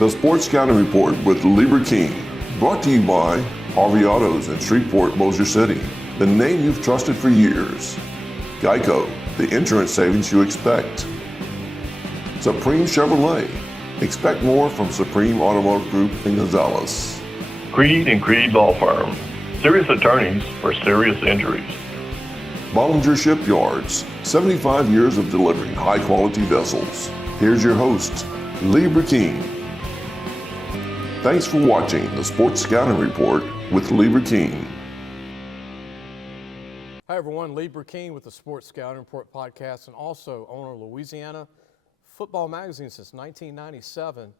The Sports Scouting Report with Lieber King, brought to you by Harvey Autos in Shreveport, Bossier City, the name you've trusted for years. Geico, the insurance savings you expect. Supreme Chevrolet, expect more from Supreme Automotive Group in Gonzales. Creed and Creed Law Firm, serious attorneys for serious injuries. Bollinger Shipyards, 75 years of delivering high-quality vessels. Here's your host, Lieber King. Thanks for watching the Sports Scouting Report with Lieber King. Hi everyone, Lieber King with the Sports Scouting Report podcast and also owner of Louisiana Football Magazine since 1997.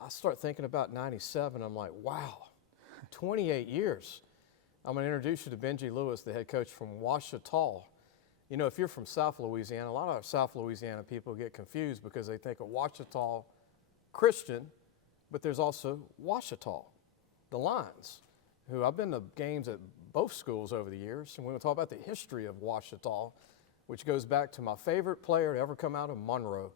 I start thinking about 97, I'm like, wow, 28 years. I'm going to introduce you to Benji Lewis, the head coach from Ouachita. You know, if you're from South Louisiana, a lot of South Louisiana people get confused because they think of Ouachita Christian, but there's also Ouachita, the Lions, who I've been to games at both schools over the years, and we're going to talk about the history of Ouachita, which goes back to my favorite player to ever come out of Monroe,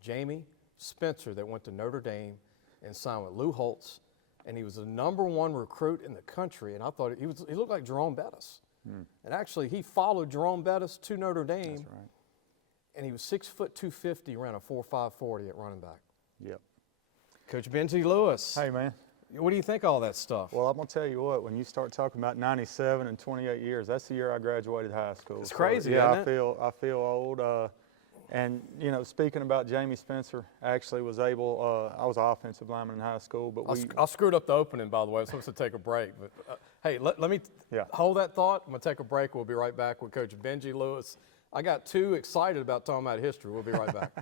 Jamie Spencer, that went to Notre Dame and signed with Lou Holtz, and he was the #1 recruit in the country, and I thought he looked like Jerome Bettis. And actually, he followed Jerome Bettis to Notre Dame, That's right. and he was 6 foot 250, ran a 4.5 40 at running back. Yep. Coach Benji Lewis. Hey, man. What do you think of all that stuff? Well, I'm going to tell you what, when you start talking about 97 and 28 years, that's the year I graduated high school. It's crazy, yeah, isn't it? I feel old. And, you know, speaking about Jamie Spencer, actually was able, I was an offensive lineman in high school, but I screwed up the opening, by the way. I was supposed to take a break. But hey, let me hold that thought. I'm going to take a break. We'll be right back with Coach Benji Lewis. I got too excited about talking about history. We'll be right back.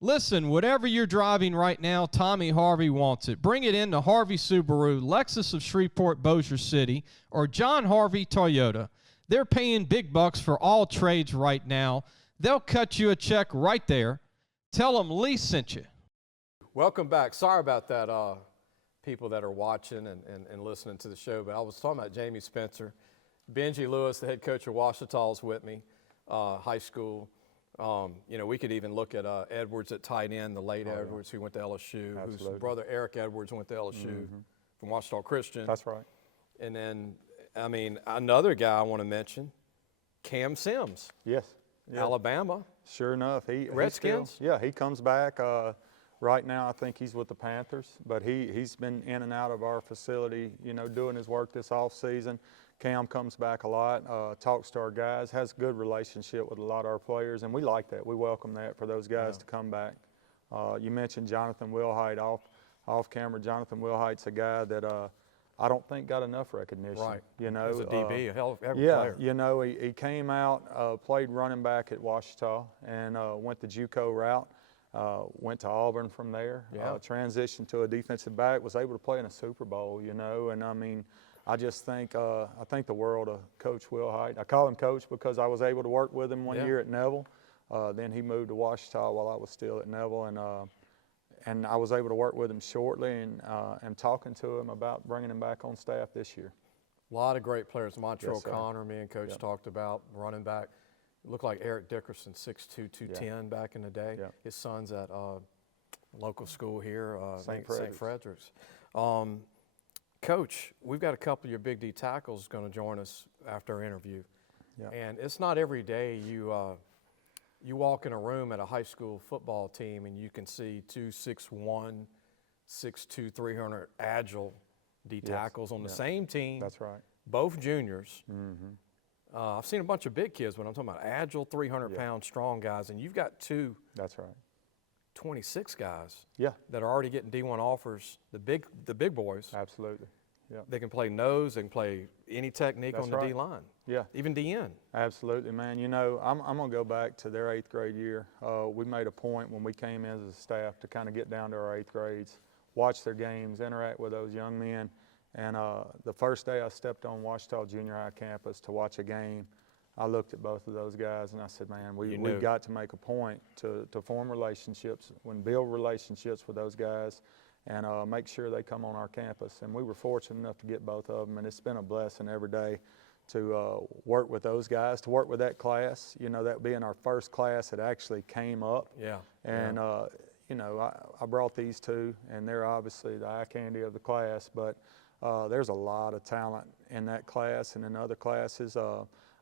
Listen, whatever you're driving right now, Tommy Harvey wants it. Bring it in to Harvey Subaru, Lexus of Shreveport, Bossier City, or John Harvey Toyota. They're paying big bucks for all trades right now. They'll cut you a check right there. Tell them Lee sent you. Welcome back. Sorry about that, people that are watching and listening to the show, but I was talking about Jamie Spencer. Benji Lewis, the head coach of Ouachita, is with me, high school. You know, we could even look at Edwards at tight end, the late Edwards, who went to LSU, Absolutely. whose brother Eric Edwards went to LSU from Ouachita Christian. That's right. And then, I mean, another guy I want to mention, Cam Sims, Yes. Yeah. Alabama. Sure enough. Redskins? He comes back. Right now, I think he's with the Panthers, but he's been in and out of our facility, you know, doing his work this off season. Cam comes back a lot, talks to our guys, has a good relationship with a lot of our players, and we like that. We welcome that for those guys to come back. You mentioned Jonathan Wilhite off camera. Jonathan Wilhite's a guy that I don't think got enough recognition. Right. You know, As a DB, a hell of a yeah, player. you know, he came out, played running back at Ouachita, and went the JUCO route. Went to Auburn from there. Transitioned to a defensive back. Was able to play in a Super Bowl. You know, and I mean, I just think I think the world of Coach Wilhite. I call him Coach because I was able to work with him one year at Neville. Then he moved to Ouachita while I was still at Neville, and I was able to work with him shortly, and talking to him about bringing him back on staff this year. A lot of great players. Montreal Yes, sir. Connor, me and Coach talked about, running back. Looked like Eric Dickerson, 6'2", 210 back in the day. Yeah. His son's at local school here, St. St. Frederick's. Coach, we've got a couple of your Big D tackles going to join us after our interview. Yeah. And it's not every day you walk in a room at a high school football team and you can see 2 6'1", 6'2", 300 agile D tackles on the same team. That's right. Both juniors. I've seen a bunch of big kids, but I'm talking about agile, 300-pound strong guys, and you've got two That's right. 26 guys Yeah. that are already getting D1 offers, the big boys. Absolutely. Yeah. They can play nose, they can play any technique That's on the right. D-line, Yeah. even DN. Absolutely, man. You know, I'm going to go back to their 8th grade year. We made a point when we came in as a staff to kind of get down to our 8th grades, watch their games, interact with those young men. And the first day I stepped on Ouachita Junior High campus to watch a game, I looked at both of those guys and I said, man, we've got to make a point to form relationships, build relationships with those guys, and make sure they come on our campus. And we were fortunate enough to get both of them, and it's been a blessing every day to work with those guys, to work with that class. You know, that being our first class that actually came up. Yeah. And you know, I brought these two, and they're obviously the eye candy of the class, but there's a lot of talent in that class and in other classes.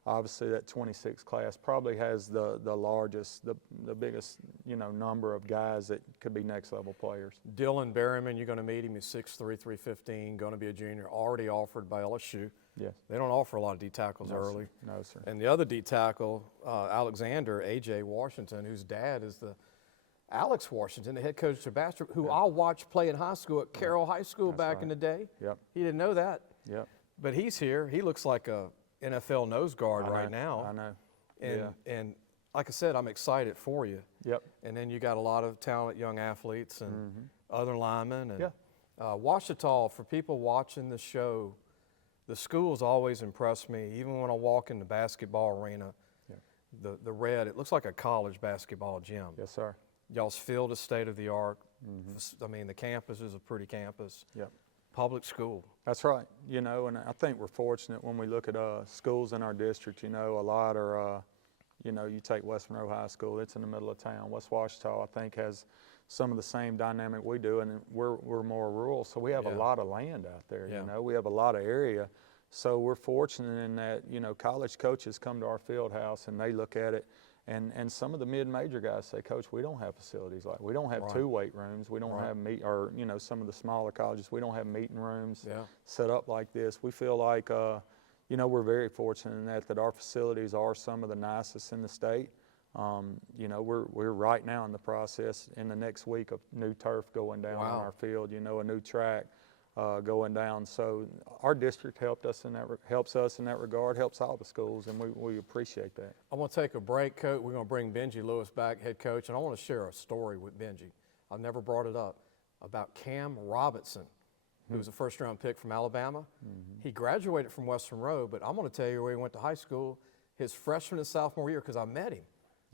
Obviously, that 26 class probably has the largest, the biggest, you know, number of guys that could be next-level players. Dylan Bradyman, you're going to meet him. He's 6'3", 315, going to be a junior, already offered by LSU. Yes. They don't offer a lot of D tackles early. No, sir. And the other D tackle, Alexander, A.J. Washington, whose dad is the Alex Washington, the head coach of basketball, who I watched play in high school at Carroll High School back in the day. Yep. He didn't know that. Yep. But he's here. He looks like a NFL nose guard right now. I know. And like I said, I'm excited for you. Yep. And then you got a lot of talented young athletes and other linemen. And Yeah. Ouachita, for people watching the show, the schools always impress me. Even when I walk in the basketball arena, the red, it looks like a college basketball gym. Yes, sir. Y'all's field is state of the art. I mean, the campus is a pretty campus. Yep. Public school. That's right. You know, and I think we're fortunate when we look at schools in our district. You know, a lot are, you know, you take West Monroe High School, it's in the middle of town. West Ouachita, I think, has some of the same dynamic we do, and we're more rural, so we have a lot of land out there. You know, we have a lot of area. So we're fortunate in that, you know, college coaches come to our field house and they look at it. And some of the mid-major guys say, Coach, we don't have facilities like, we don't have 2 weight rooms, we don't have or, you know, some of the smaller colleges, we don't have meeting rooms set up like this. We feel like, you know, we're very fortunate in that our facilities are some of the nicest in the state. You know, we're right now in the process in the next week of new turf going down on our field, you know, a new track going down. So our district helps us in that regard, helps all the schools, and we appreciate that. I want to take a break, Coach. We're going to bring Benji Lewis back, head coach, and I want to share a story with Benji. I've never brought it up, about Cam Robinson, who was a first-round pick from Alabama. He graduated from West Monroe, but I'm going to tell you where he went to high school his freshman and sophomore year, because I met him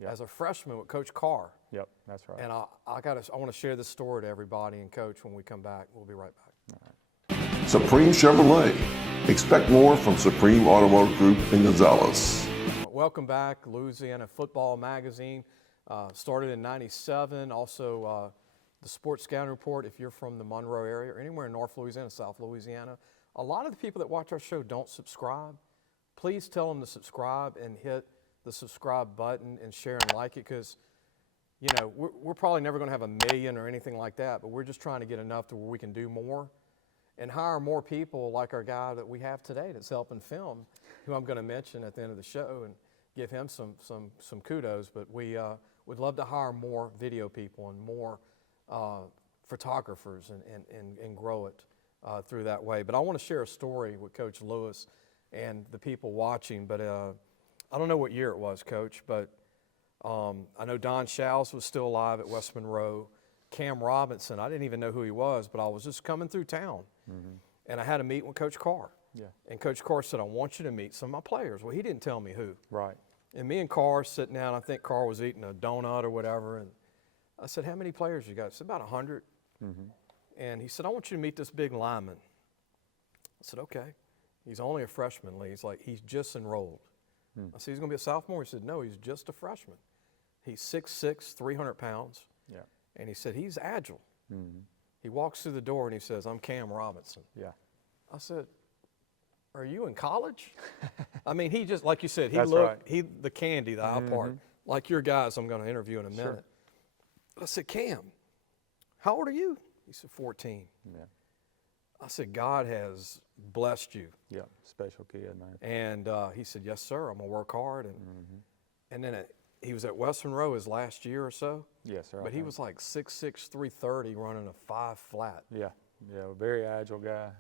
as a freshman with Coach Carr. Yep, that's right. And I want to share this story to everybody, and Coach, when we come back, we'll be right back. Supreme Chevrolet. Expect more from Supreme Automotive Group in Gonzales. Welcome back, Louisiana Football Magazine. Started in '97. Also, the Sports Scouting Report, if you're from the Monroe area or anywhere in North Louisiana, South Louisiana. A lot of the people that watch our show don't subscribe. Please tell them to subscribe and hit the subscribe button and share and like it, because, you know, we're probably never going to have 1 million or anything like that, but we're just trying to get enough to where we can do more and hire more people like our guy that we have today that's helping film, who I'm going to mention at the end of the show and give him some kudos. But we would love to hire more video people and more photographers and grow it through that way. But I want to share a story with Coach Lewis and the people watching. But I don't know what year it was, Coach, but I know Don Schaus was still alive at West Monroe. Cam Robinson, I didn't even know who he was, but I was just coming through town. And I had a meeting with Coach Carr. And Coach Carr said, I want you to meet some of my players. Well, he didn't tell me who. Right. And me and Carr sitting down, I think Carr was eating a donut or whatever, and I said, how many players you got? He said, about 100. And he said, I want you to meet this big lineman. I said, okay. He's only a freshman, Lee. He's like, he's just enrolled. I said, he's going to be a sophomore? He said, no, he's just a freshman. He's 6'6", 300 pounds. Yeah. And he said, he's agile. He walks through the door and he says, I'm Cam Robinson. Yeah. I said, are you in college? I mean, he just, like you said, he That's looked, right. the candy, the eye part, like your guys I'm going to interview in a minute. Sure. I said, Cam, how old are you? He said, 14. Yeah. I said, God has blessed you. Yeah, special kid, man. And he said, yes, sir, I'm going to work hard. And then he was at West Monroe his last year or so. Yes, sir. But he was like 6'6", 330, running a 5 flat. Yeah, very agile guy.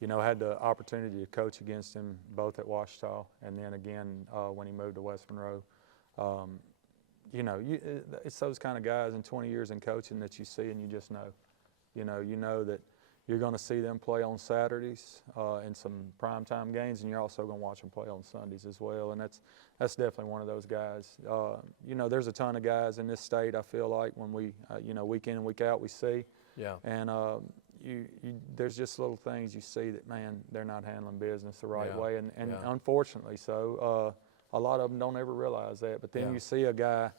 You know, had the opportunity to coach against him both at Ouachita and then again when he moved to West Monroe. You know, it's those kind of guys in 20 years in coaching that you see and you just know. You know that you're going to see them play on Saturdays in some primetime games, and you're also going to watch them play on Sundays as well. And that's definitely one of those guys. You know, there's a ton of guys in this state, I feel like, when we, you know, week in and week out we see. Yeah. And there's just little things you see that, man, they're not handling business the right way. And unfortunately so. A lot of them don't ever realize that. But then you see a guy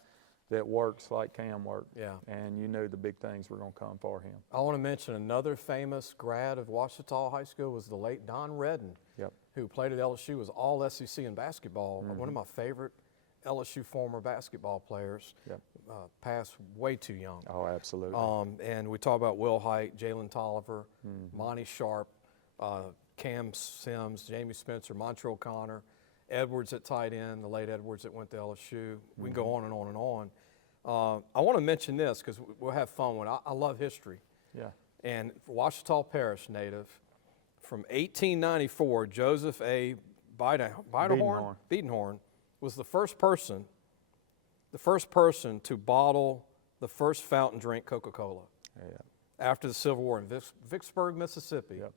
that works like Cam worked. Yeah. And you knew the big things were going to come for him. I want to mention another famous grad of Ouachita High School was the late Don Redden, Yep. who played at LSU, was all SEC in basketball. One of my favorite LSU former basketball players. Yep. Passed way too young. Oh, absolutely. And we talk about Will Height, Jalen Tolliver, Monty Sharp, Cam Sims, Jamie Spencer, Montreal Connor, Edwards at tight end, the late Edwards that went to LSU. We can go on and on and on. I want to mention this because we'll have fun with it. I love history. Yeah. And Ouachita Parish native, from 1894, Joseph A. Biedenhorn was the first person to bottle the first fountain drink Coca-Cola Yeah. after the Civil War in Vicksburg, Mississippi. Yep.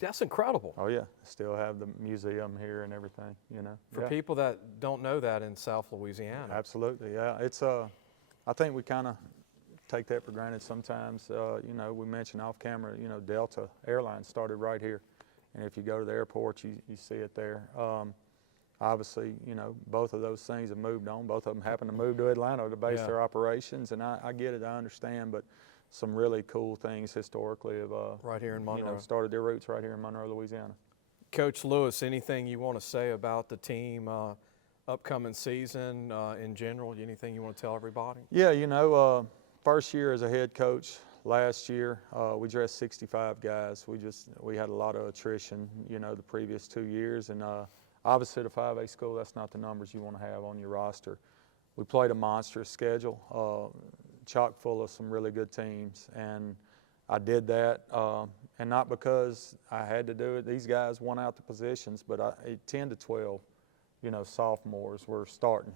That's incredible. Oh, yeah. Still have the museum here and everything, you know. For people that don't know that in South Louisiana. Absolutely, yeah. It's I think we kind of take that for granted sometimes. You know, we mentioned off camera, you know, Delta Airlines started right here. And if you go to the airport, you see it there. Obviously, you know, both of those things have moved on. Both of them happened to move to Atlanta to base their operations. And I get it, I understand, but some really cool things historically have right here in Monroe. you know, started their roots right here in Monroe, Louisiana. Coach Lewis, anything you want to say about the team upcoming season in general? Anything you want to tell everybody? Yeah, you know, first year as a head coach, last year we dressed 65 guys. We had a lot of attrition, you know, the previous 2 years, and obviously at a 5A school, that's not the numbers you want to have on your roster. We played a monstrous schedule, chock full of some really good teams, and I did that, and not because I had to do it. These guys won out the positions, but 10 to 12, you know, sophomores were starting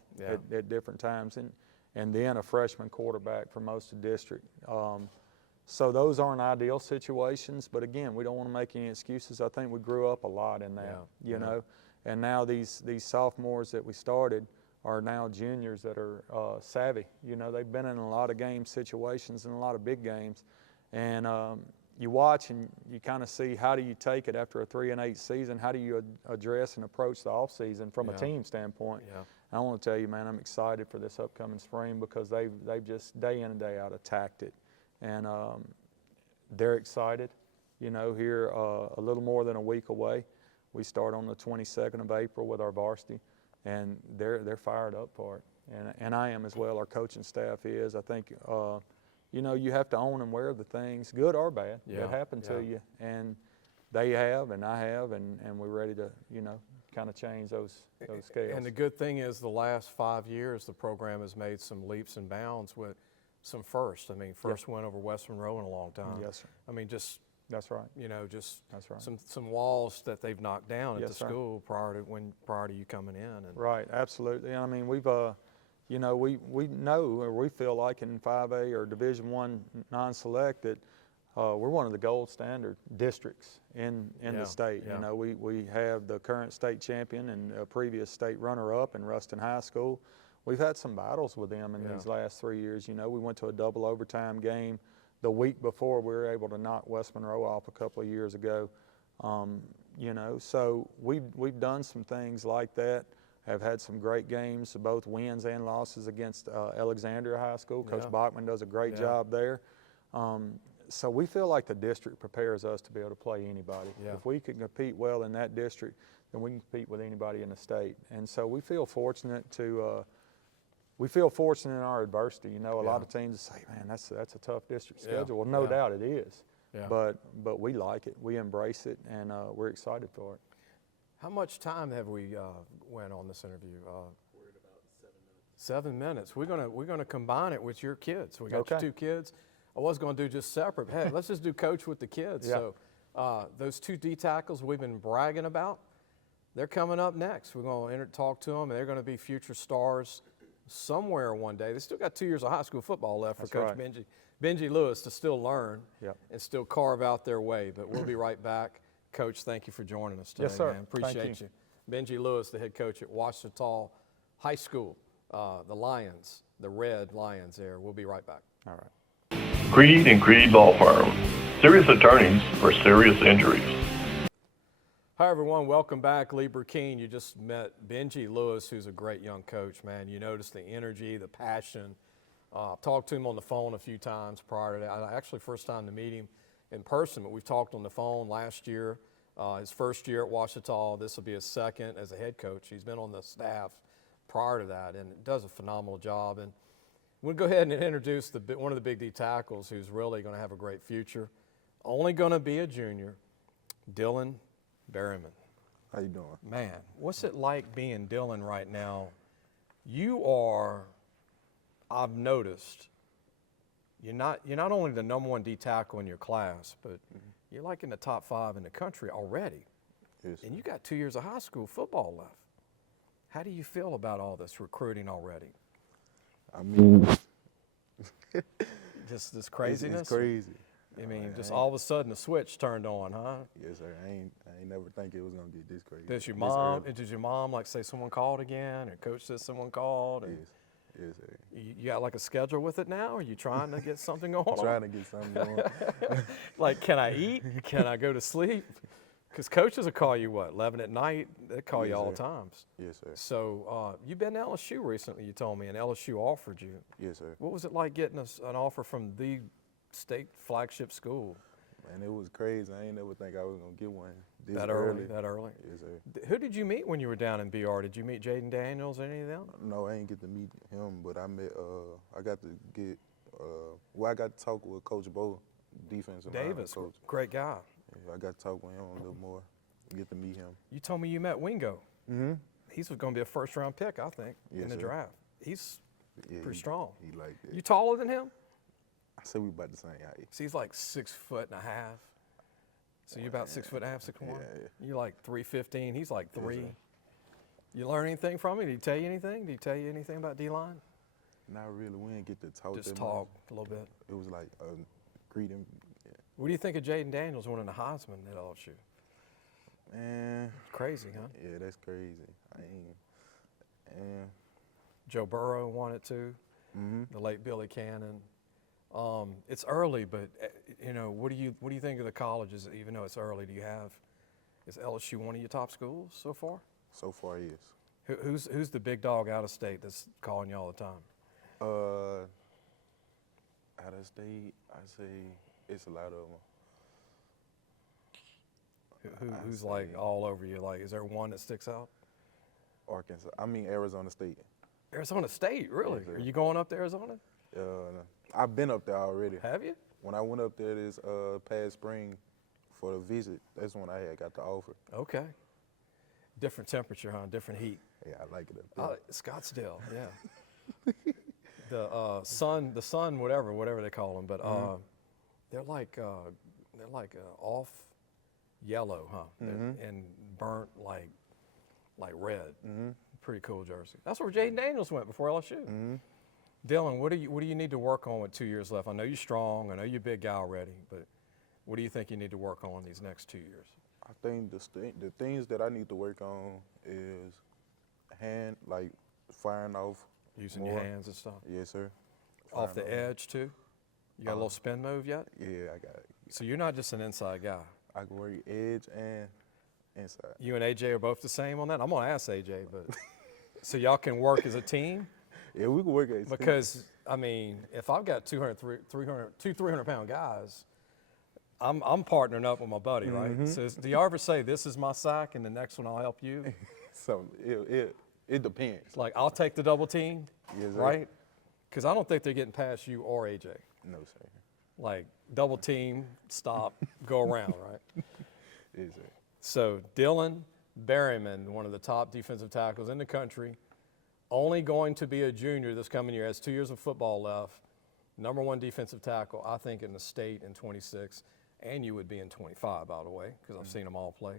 at different times, and then a freshman quarterback for most of the district. So those aren't ideal situations, but again, we don't want to make any excuses. I think we grew up a lot in that, you know, and now these sophomores that we started are now juniors that are savvy. You know, they've been in a lot of game situations and a lot of big games, and you watch and you kind of see how do you take it after a 3-8 season. How do you address and approach the off season from a team standpoint? Yeah. I want to tell you, man, I'm excited for this upcoming spring because they've just day in and day out attacked it, and they're excited. You know, here a little more than a week away, we start on the 22nd of April with our varsity. And they're fired up for it, and I am as well. Our coaching staff is. I think, you know, you have to own and wear the things, good or bad, that happen to you, and they have, and I have, and we're ready to, you know, kind of change those scales. And the good thing is the last 5 years, the program has made some leaps and bounds with some firsts. I mean, first win over West Monroe in a long time. Yes, sir. I mean, just. That's right. You know, just That's right. some walls that they've knocked down at Yes, the sir. school prior to you coming in. And Right, absolutely. And I mean, we've, you know, we know, or we feel like in 5A or Division I non-select that we're one of the gold standard districts in the state. You know, we have the current state champion and a previous state runner-up in Ruston High School. We've had some battles with them in these last 3 years. You know, we went to a double overtime game the week before. We were able to knock West Monroe off a couple of years ago. You know, so we've done some things like that. Have had some great games, both wins and losses against Alexandria High School. Coach Bachman does a great job there. So we feel like the district prepares us to be able to play anybody. If we can compete well in that district, then we can compete with anybody in the state. And so we feel fortunate to. We feel fortunate in our adversity. You know, a lot of teams say, "Man, that's a tough district schedule." Well, no doubt it is. But we like it. We embrace it, and we're excited for it. how much time have we went on this interview? We're at about 7 minutes. 7 minutes. We're gonna combine it with your kids. We got your 2 kids. I was gonna do just separate. Hey, let's just do coach with the kids. So those 2 D tackles we've been bragging about, they're coming up next. We're gonna talk to them, and they're gonna be future stars somewhere one day. They still got 2 years of high school football left for Coach Benji Lewis to still learn and still carve out their way. But we'll be right back. Coach, thank you for joining us today, Yes, sir. man. Appreciate you. Benji Lewis, the head coach at Ouachita High School, the Lions, the Red Lions there. We'll be right back. All right. Creed and Creed Law Firm. Serious attorneys for serious injuries. Hi, everyone. Welcome back. Lieber King, you just met Benji Lewis, who's a great young coach, man. You notice the energy, the passion. I've talked to him on the phone a few times prior to that. Actually, first time to meet him in person, but we've talked on the phone last year, his first year at Ouachita. This will be his second as a head coach. He's been on the staff prior to that and does a phenomenal job. And we'll go ahead and introduce one of the Big D tackles who's really going to have a great future. Only going to be a junior, Dylan Bradyman. How you doing? Man, what's it like being Dylan right now? You are, I've noticed, you're not only the #1 D tackle in your class, but you're like in the top 5 in the country already. Yes. And you got 2 years of high school football left. How do you feel about all this recruiting already? I mean, Just this craziness? It's crazy. I mean, I just ain't- all of a sudden the switch turned on, huh? Yes, sir. I ain't never think it was gonna get this crazy. Does your This mom, early. did your mom like say someone called again, or coach says someone called? And Yes, sir. you got like a schedule with it now? Or are you trying to get something going on? Trying to get something going. Like, can I eat? Can I go to sleep? Because coaches will call you, what, 11 at night? They call you Yes, all the sir. times. Yes, sir. So you've been to LSU recently, you told me, and LSU offered you. Yes, sir. What was it like getting an offer from the state flagship school? Man, it was crazy. I ain't never think I was gonna get one this That early? That early? Yes, sir. Who did you meet when you were down in BR? Did you meet Jaden Daniels or any of them? No, I ain't get to meet him, but I met. I got to get. Well, I got to talk with Coach Bo, defensive lineman Davis, coach. great guy. Yeah, I got to talk with him a little more. Get to meet him. You told me you met Wingo. Mm-hmm. He's going to be a first-round pick, I think, in Yes, the sir. draft. He's Yeah, pretty strong. He like that. You taller than him? I said we about the same height. So he's like 6'1.5". So you're about 6'1.5", 6'1". Yeah. You're like 315. He's like 3. sir. You learn anything from him? Did he tell you anything? Did he tell you anything about D-line? Not really. We didn't get to talk. Just that talk much. a little bit. It was like greeting. What do you think of Jaden Daniels winning the Heisman at LSU? Man, Crazy, huh? yeah, that's crazy. I ain't. And Joe Burrow won it too. The late Billy Cannon. It's early, but you know, what do you think of the colleges? Even though it's early, is LSU one of your top schools so far? so far, yes. Who's the big dog out of state that's calling you all the time? Out of state, I say it's a lot of them. Who's like all over you? Like, is there one that sticks out? Arkansas. I mean Arizona State. Arizona State, really? Yes, sir. Are you going up to Arizona? I've been up there already. Have you? When I went up there this past spring for the visit, that's when I had got the offer. Okay. Different temperature, huh? Different heat. Yeah, I like it up there. Scottsdale, yeah. the sun, whatever they call them, but they're like off yellow, huh? And burnt like red. Pretty cool jersey. That's where Jaden Daniels went before LSU. Dylan, what do you need to work on with 2 years left? I know you're strong. I know you're a big guy already, but what do you think you need to work on these next 2 years? I think the things that I need to work on is firing off. Using more. your hands and stuff. Yes, sir. Off the Firing edge too? You got a little spin move yet? Yeah, I got it. So you're not just an inside guy. I can work edge and inside. You and AJ are both the same on that? I'm going to ask AJ, but so y'all can work as a team? Yeah, we can work at Because, I mean, if I've got 300-pound guys, I'm partnering up with my buddy, right? So do y'all ever say, this is my sack, and the next one I'll help you? So it depends. It's like, I'll take the double team, Yes, sir. right? Because I don't think they're getting past you or AJ. No, sir. Like, double team, stop, go around, right? Yes, sir. So Dylan Bradyman, one of the top defensive tackles in the country, only going to be a junior this coming year, has 2 years of football left, #1 defensive tackle, I think, in the state in 26, and you would be in 25, by the way, because I've seen them all play.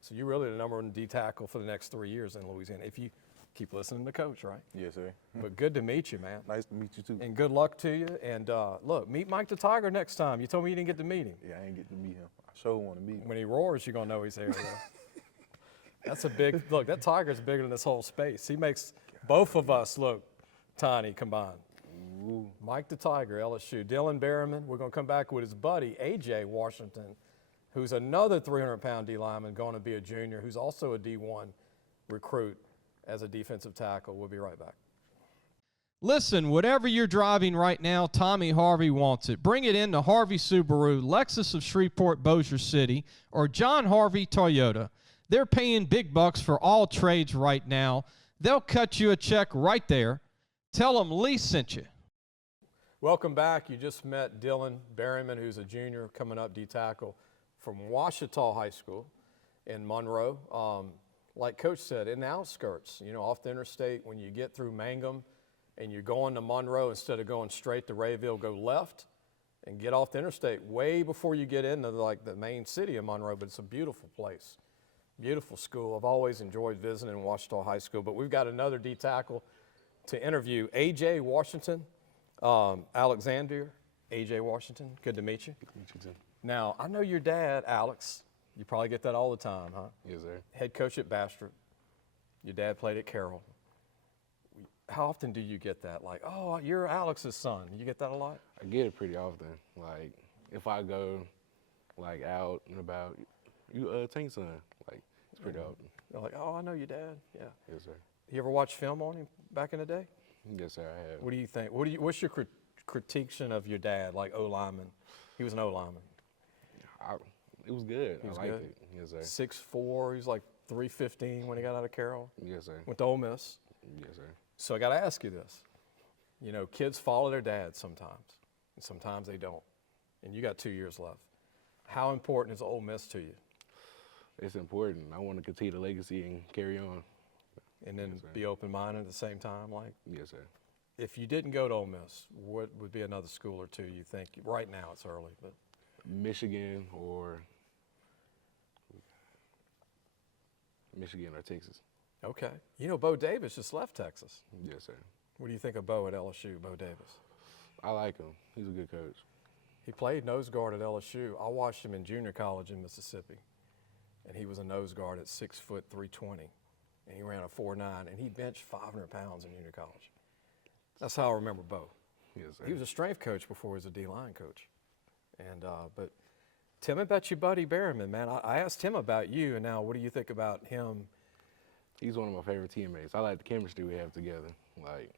So you're really the #1 D tackle for the next 3 years in Louisiana, if you keep listening to Coach, right? Yes, sir. But good to meet you, man. Nice to meet you too. And good luck to you. And look, meet Mike the Tiger next time. You told me you didn't get to meet him. Yeah, I ain't get to meet him. I sure want to meet him. When he roars, you're going to know he's here. Though. That's a big, look, that Tiger's bigger than this whole space. He makes both of us look tiny combined. Mike the Tiger, LSU. Dylan Bradyman, we're going to come back with his buddy, AJ Washington, who's another 300-pound D lineman, going to be a junior, who's also a D1 recruit as a defensive tackle. We'll be right back. Listen, whatever you're driving right now, Tommy Harvey wants it. Bring it in to Harvey Subaru, Lexus of Shreveport, Bossier City, or John Harvey Toyota. They're paying big bucks for all trades right now. They'll cut you a check right there. Tell them Lee sent you. Welcome back. You just met Dylan Bradyman, who's a junior coming up D tackle from Ouachita High School in Monroe. Like Coach said, in the outskirts, you know, off the interstate, when you get through Mangum and you're going to Monroe, instead of going straight to Rayville, go left and get off the interstate way before you get into like the main city of Monroe. But it's a beautiful place, beautiful school. I've always enjoyed visiting Ouachita High School. But we've got another D tackle to interview, A.J. Washington, Alexander. A.J. Washington, good to meet you. Good to meet you too. Now, I know your dad, Alex. You probably get that all the time, huh? Yes, sir. Head coach at Bastrop. Your dad played at Carroll. How often do you get that? Like, oh, you're Alex's son. You get that a lot? I get it pretty often. Like, if I go, like, out and about, you Tank's son. Like, it's pretty often. They're like, oh, I know your dad. Yeah. Yes, sir. You ever watch film on him back in the day? Yes, sir, I have. What do you think? What's your critiques of your dad, like O-lineman? He was an O-lineman. It was good. He was I liked good. it. Yes, sir. 6'4", he was like 315 when he got out of Carroll. Yes, sir. Went to Ole Miss. Yes, sir. So I got to ask you this. You know, kids follow their dads sometimes, and sometimes they don't. And you got 2 years left. How important is Ole Miss to you? It's important. I want to continue the legacy and carry on. And then Yes, sir. be open-minded at the same time? Like, Yes, sir. if you didn't go to Ole Miss, what would be another school or two you think? Right now it's early, but Michigan or Texas. okay. You know, Bo Davis just left Texas. Yes, sir. What do you think of Bo at LSU, Bo Davis? I like him. He's a good coach. He played nose guard at LSU. I watched him in junior college in Mississippi, and he was a nose guard at 6 foot 320, and he ran a 4.9, and he benched 500 pounds in junior college. That's how I remember Bo. Yes, sir. He was a strength coach before he was a D-line coach. And but tell me about your buddy Bradyman, man. I asked him about you, and now what do you think about him? He's one of my favorite teammates. I like the chemistry we have together. Like,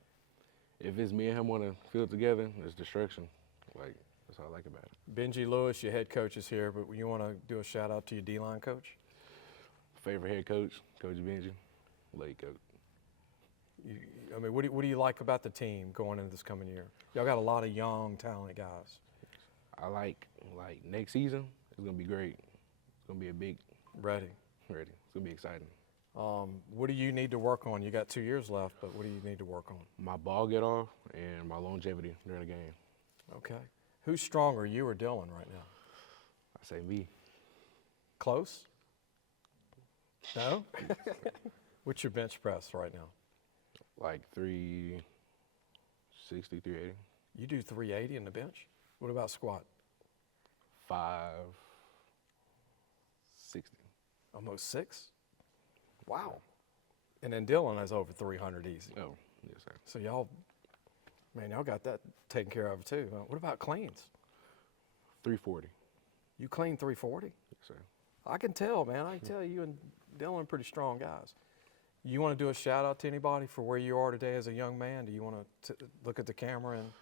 if it's me and him on the field together, it's destruction. Like, that's what I like about it. Benji Lewis, your head coach, is here, but you want to do a shout-out to your D-line coach? Favorite head coach, Coach Benji, late coach. I mean, what do you like about the team going into this coming year? Y'all got a lot of young, talented guys. I like next season, it's going to be great. It's going to be a big Ready. It's going to be exciting. What do you need to work on? You got 2 years left, but what do you need to work on? My ball get off and my longevity during the game. Okay. Who's stronger, you or Dylan right now? I say me. Close? No? What's your bench press right now? Like 360, 380. You do 380 in the bench? What about squat? 560. Almost 6? Wow. And then Dylan has over 300 easy. Oh, yes, sir. So y'all got that taken care of too. What about cleans? 340. You clean 340? Yes, sir. I can tell, man. I can tell you and Dylan are pretty strong guys. You want to do a shout out to anybody for where you are today as a young man? Do you want to look at the camera and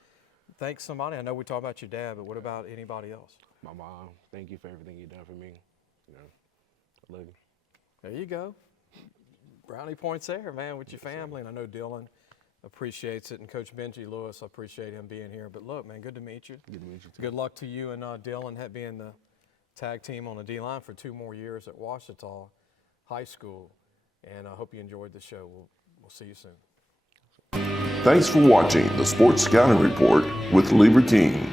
thank somebody? I know we talk about your dad, but what about anybody else? My mom, thank you for everything you've done for me. You know, I love you. There you go. Brownie points there, man, with your family. And I know Dylan appreciates it. And Coach Benji Lewis, I appreciate him being here. But look, man, good to meet you. Good to meet you too. Good luck to you and Dylan being the tag team on the D-line for 2 more years at Ouachita High School. And I hope you enjoyed the show. We'll see you soon. Thanks for watching the Sports Scouting Report with Lieber King.